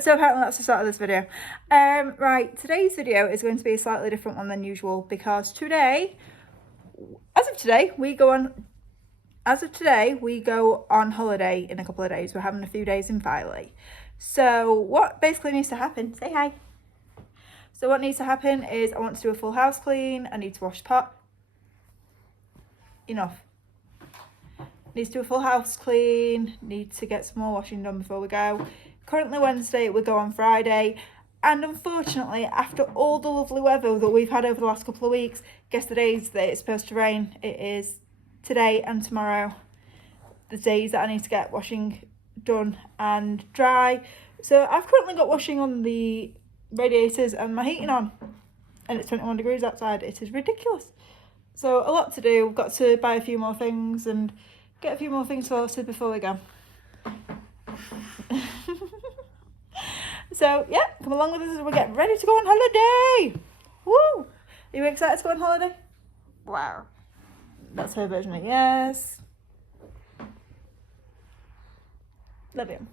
So apparently that's the start of this video. Right, today's video is going to be a slightly different one than usual because today, as of today, we go on holiday in a couple of days. We're having a few days in Filey. So what basically needs to happen, say hi. So what needs to happen is I want to do a full house clean. I need to wash the pot. Enough. Needs to do a full house clean. Need to get some more washing done before we go. Currently Wednesday, we go on Friday. And unfortunately, after all the lovely weather that we've had over the last couple of weeks, guess the days that it's supposed to rain. It is today and tomorrow, the days that I need to get washing done and dry. So I've currently got washing on the radiators and my heating on, and it's 21 degrees outside. It is ridiculous. So a lot to do. We've got to buy a few more things and get a few more things sorted before we go. So yeah, come along with us as we get ready to go on holiday. Woo! Are you excited to go on holiday? Wow. That's her version of yes. Love you.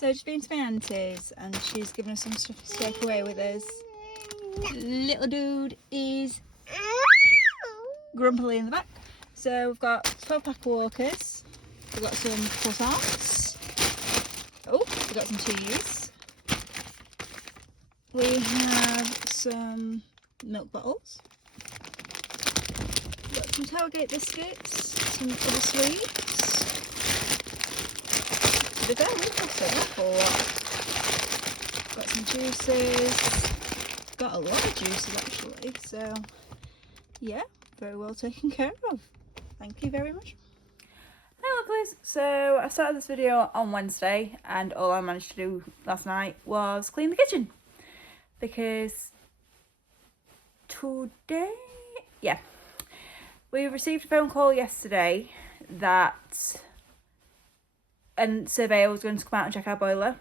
So just been to my auntie's and she's given us some stuff to take away with us. Little dude is grumpily in the back. So we've got 12-pack of Walkers, we've got some croissants, oh, we've got some cheese, we have some milk bottles, we've got some tailgate biscuits, some other sweets. Did that look or what? Got some juices, got a lot of juices actually, so yeah, very well taken care of. Thank you very much. Hi lovelies, so I started this video on Wednesday and all I managed to do last night was clean the kitchen because today, we received a phone call yesterday that a surveyor was going to come out and check our boiler.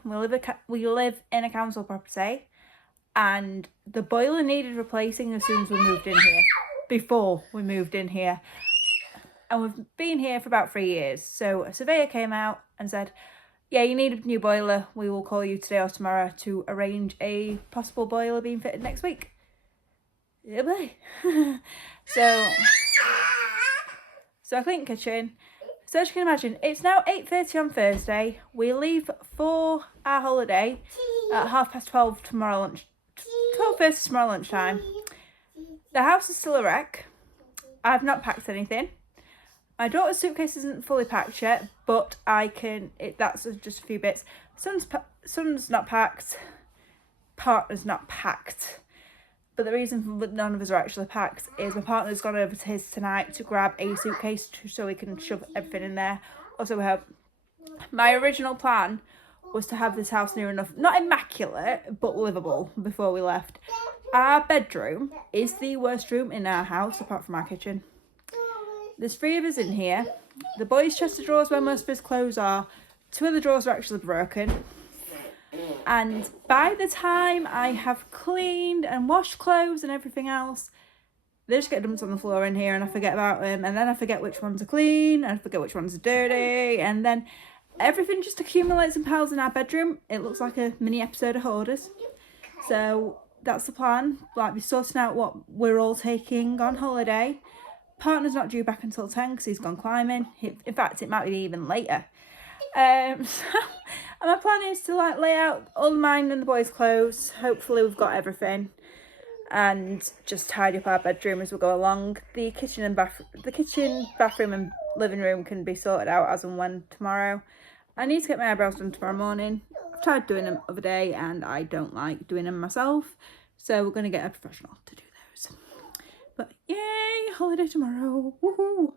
We live in a council property and the boiler needed replacing as soon as we moved in here, before we moved in here. And we've been here for about 3 years. So a surveyor came out and said, yeah, you need a new boiler. We will call you today or tomorrow to arrange a possible boiler being fitted next week. Yeah, boy. So I cleaned the kitchen. So as you can imagine, it's now 8:30 on Thursday. We leave for our holiday at 12:30 tomorrow lunch. 12:30 tomorrow lunchtime. The house is still a wreck. I've not packed anything. My daughter's suitcase isn't fully packed yet, but that's just a few bits. Son's not packed. Partner's not packed. But the reason none of us are actually packed is my partner's gone over to his tonight to grab a suitcase so we can shove everything in there. Also, my original plan was to have this house near enough, not immaculate, but livable before we left. Our bedroom is the worst room in our house, apart from our kitchen. There's 3 of us in here. The boys' chest of drawers where most of his clothes are, 2 of the drawers are actually broken. And by the time I have cleaned and washed clothes and everything else, they just get dumped on the floor in here and I forget about them. And then I forget which ones are clean and I forget which ones are dirty. And then everything just accumulates and piles in our bedroom. It looks like a mini episode of Hoarders. So that's the plan. Like, we're sorting out what we're all taking on holiday. Partner's not due back until 10 because he's gone climbing. In fact, it might be even later. And my plan is to lay out all mine and the boys' clothes. Hopefully we've got everything. And just tidy up our bedroom as we go along. The kitchen, bathroom and living room can be sorted out as and when tomorrow. I need to get my eyebrows done tomorrow morning. I've tried doing them the other day and I don't like doing them myself. So we're going to get a professional to do those. But yay, holiday tomorrow. Woohoo!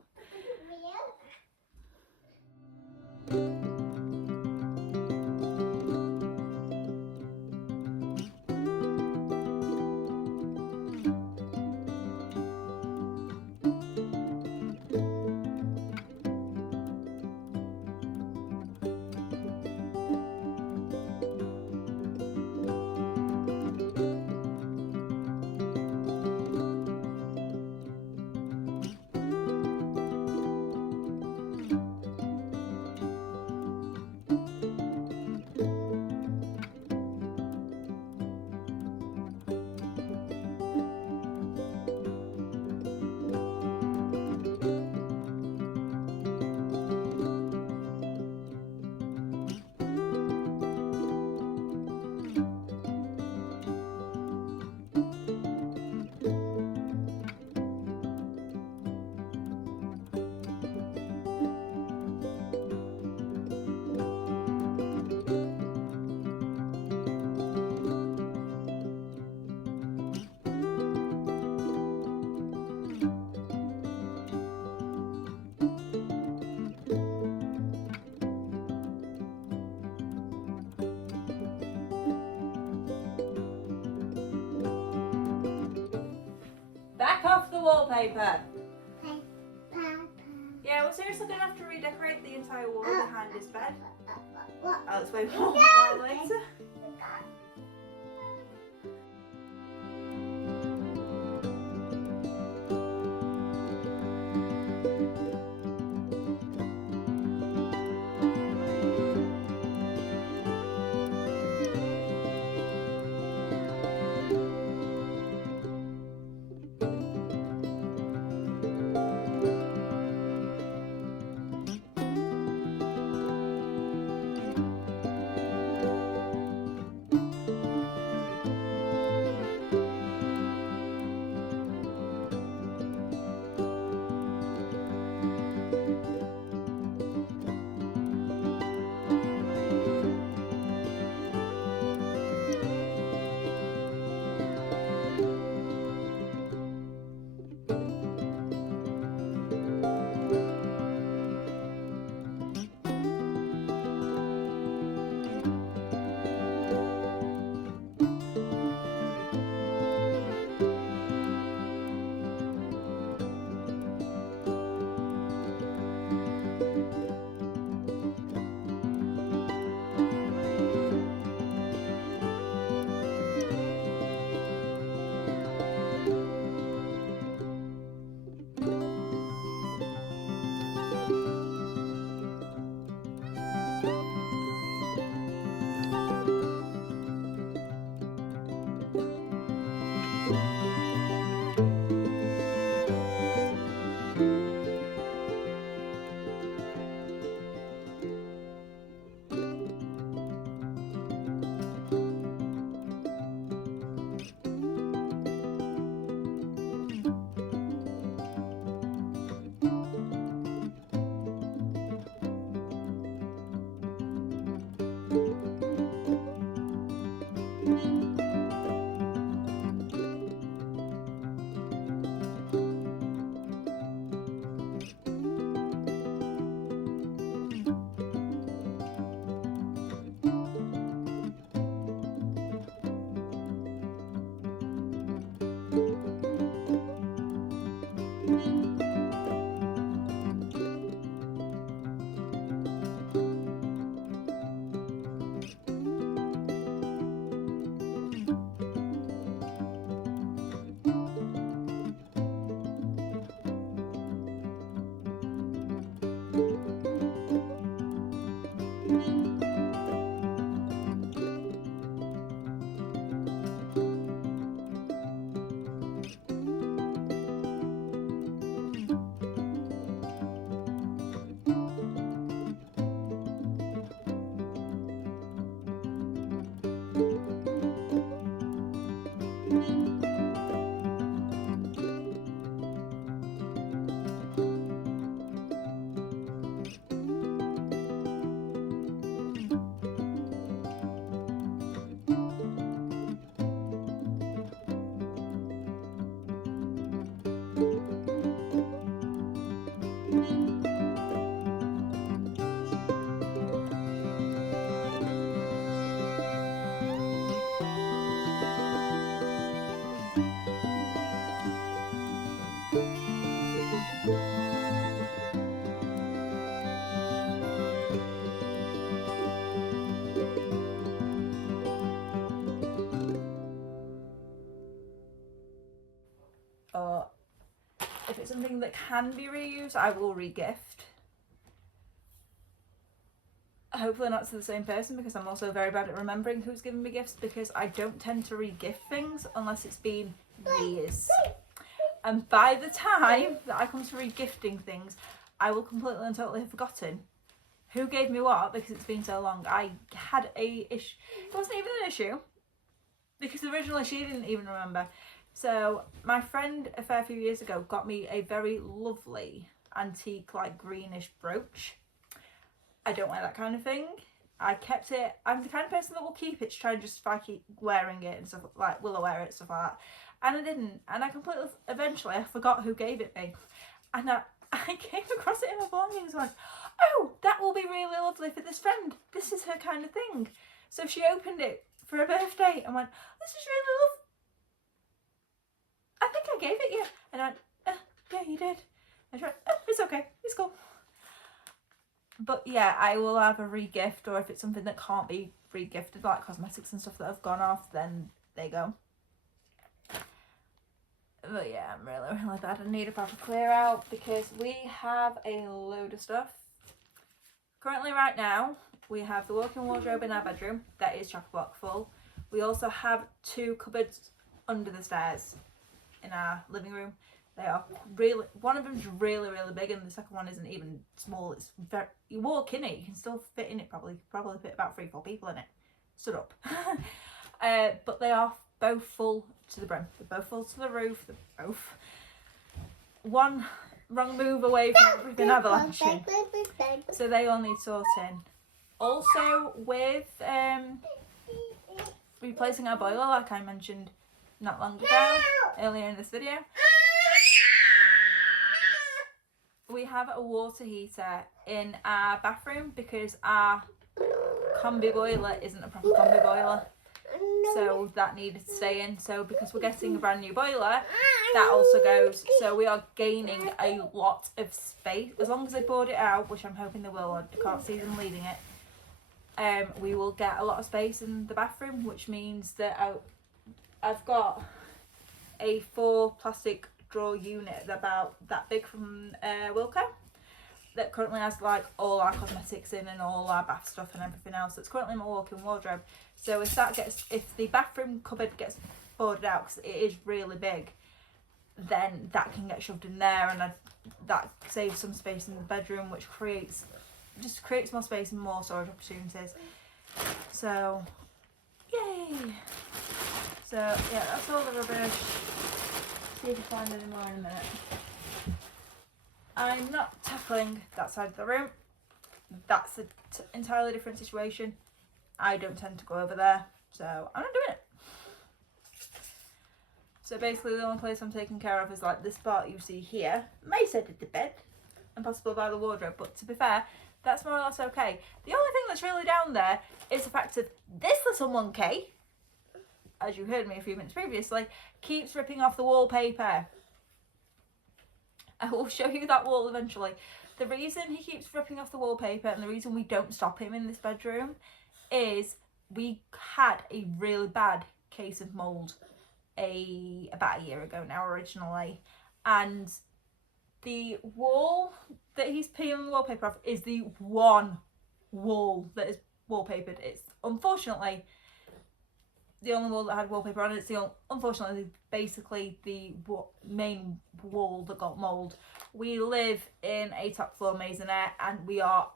Back off the wallpaper. Yeah, we're seriously going to have to redecorate the entire wall behind his bed. I'll explain more later. If it's something that can be reused, I will re-gift. Hopefully not to the same person, because I'm also very bad at remembering who's given me gifts, because I don't tend to re-gift things unless it's been years. And by the time that I come to re-gifting things, I will completely and totally have forgotten who gave me what, because it's been so long. I had a issue. It wasn't even an issue, because originally she didn't even remember. So my friend a fair few years ago got me a very lovely antique, like greenish brooch. I don't wear that kind of thing. I kept it. I'm the kind of person that will keep it to try and justify keep wearing it and stuff, like will I wear it, stuff like that. And I didn't. And I completely, eventually I forgot who gave it me. And I came across it in my belongings and went, oh, that will be really lovely for this friend. This is her kind of thing. So she opened it for her birthday and went, this is really lovely. I think I gave it you. And I went, yeah, you did. And she went, oh, it's okay, it's cool. But yeah, I will have a re-gift, or if it's something that can't be re-gifted, like cosmetics and stuff that have gone off, then there you go. But yeah, I'm really bad. I need a proper clear out, because we have a load of stuff. Currently right now, we have the walk-in wardrobe in our bedroom. That is chock-a-block full. We also have 2 cupboards under the stairs in our living room. They are really, one of them's really big, and the second one isn't even small. It's very, you walk in it, you can still fit in it, probably fit about 3-4 people in it. Stood up. But they are both full to the brim. They're both full to the roof. They're both one wrong move away from everything avalanching. So they all need sorting. Also with replacing our boiler, like I mentioned not long ago, earlier in this video, we have a water heater in our bathroom, because our combi boiler isn't a proper combi boiler. So that needed to stay in. So because we're getting a brand new boiler, that also goes. So we are gaining a lot of space. As long as they board it out, which I'm hoping they will, I can't see them leaving it. We will get a lot of space in the bathroom, which means that I've got a 4 plastic drawer unit about that big from Wilko, that currently has like all our cosmetics in and all our bath stuff and everything else. That's currently in my walk-in wardrobe. So if the bathroom cupboard gets boarded out, because it is really big, then that can get shoved in there, and that saves some space in the bedroom, which creates more space and more storage opportunities. So yay! So yeah, that's all the rubbish. See if I find any more in a minute. I'm not tackling that side of the room. That's an entirely different situation. I don't tend to go over there, so I'm not doing it. So basically the only place I'm taking care of is like this part you see here. May set it to bed and possibly by the wardrobe, but to be fair, that's more or less okay. The only thing that's really down there is the fact that this little monkey, as you heard me a few minutes previously, keeps ripping off the wallpaper. I will show you that wall eventually. The reason he keeps ripping off the wallpaper, and the reason we don't stop him in this bedroom, is we had a really bad case of mould about a year ago now originally, and the wall that he's peeling the wallpaper off is the one wall that is wallpapered. It's unfortunately the only wall that had wallpaper on it. It's unfortunately basically the main wall that got mould. We live in a top floor maisonette, and we are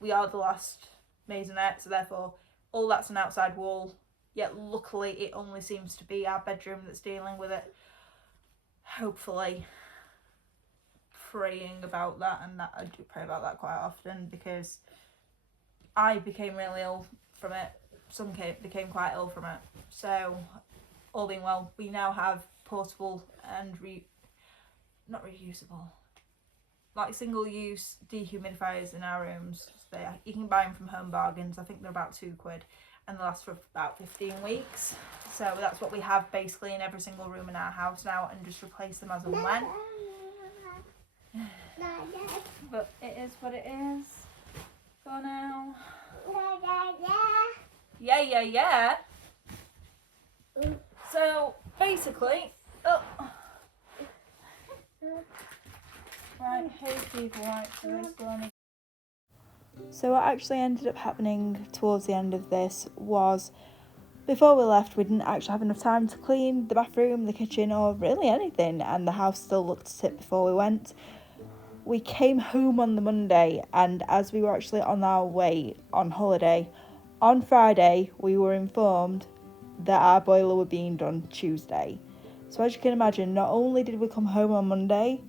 the last maisonette, so therefore all that's an outside wall. Yet luckily it only seems to be our bedroom that's dealing with it. Hopefully, praying about that, and that I do pray about that quite often, because I became really ill from it. Some became quite ill from it. So all being well, we now have portable and not reusable, like single-use dehumidifiers in our rooms. You can buy them from Home Bargains. I think they're about £2, and they last for about 15 weeks. So that's what we have basically in every single room in our house now, and just replace them as and when. But it is what it is for now. Yeah. So basically, Right, hey people, right, so this one. So what actually ended up happening towards the end of this was, before we left, we didn't actually have enough time to clean the bathroom, the kitchen, or really anything, and the house still looked at it before we went. We came home on the Monday, and as we were actually on our way on holiday, on Friday we were informed that our boiler were being done Tuesday. So as you can imagine, not only did we come home on Monday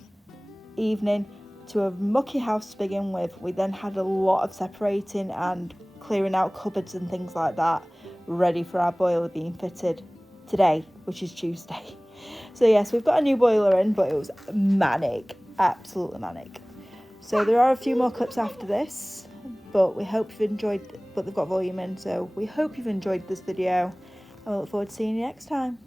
evening to a mucky house to begin with, we then had a lot of separating and clearing out cupboards and things like that, ready for our boiler being fitted today, which is Tuesday. So yes, we've got a new boiler in, but it was manic, absolutely manic. So there are a few more clips after this, but we hope you've enjoyed, but they've got volume in, so we hope you've enjoyed this video, and we look forward to seeing you next time.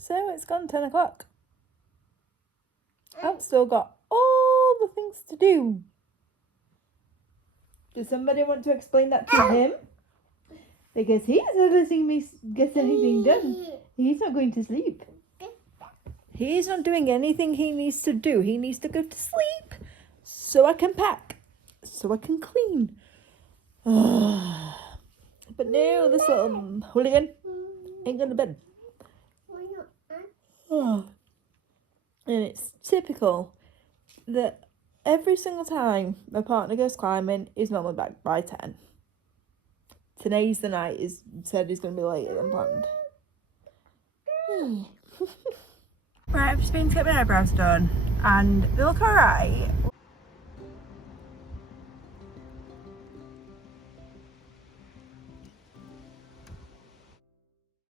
So it's gone 10 o'clock. I've still got all the things to do. Does somebody want to explain that to him? Because he's not letting me get anything done. He's not going to sleep. He's not doing anything he needs to do. He needs to go to sleep so I can pack, so I can clean. But now this little hooligan ain't going to bed. And it's typical that every single time my partner goes climbing, he's normally back by 10. Today's the night is said he's going to be later than planned. Right, I've just been to get my eyebrows done and they look alright,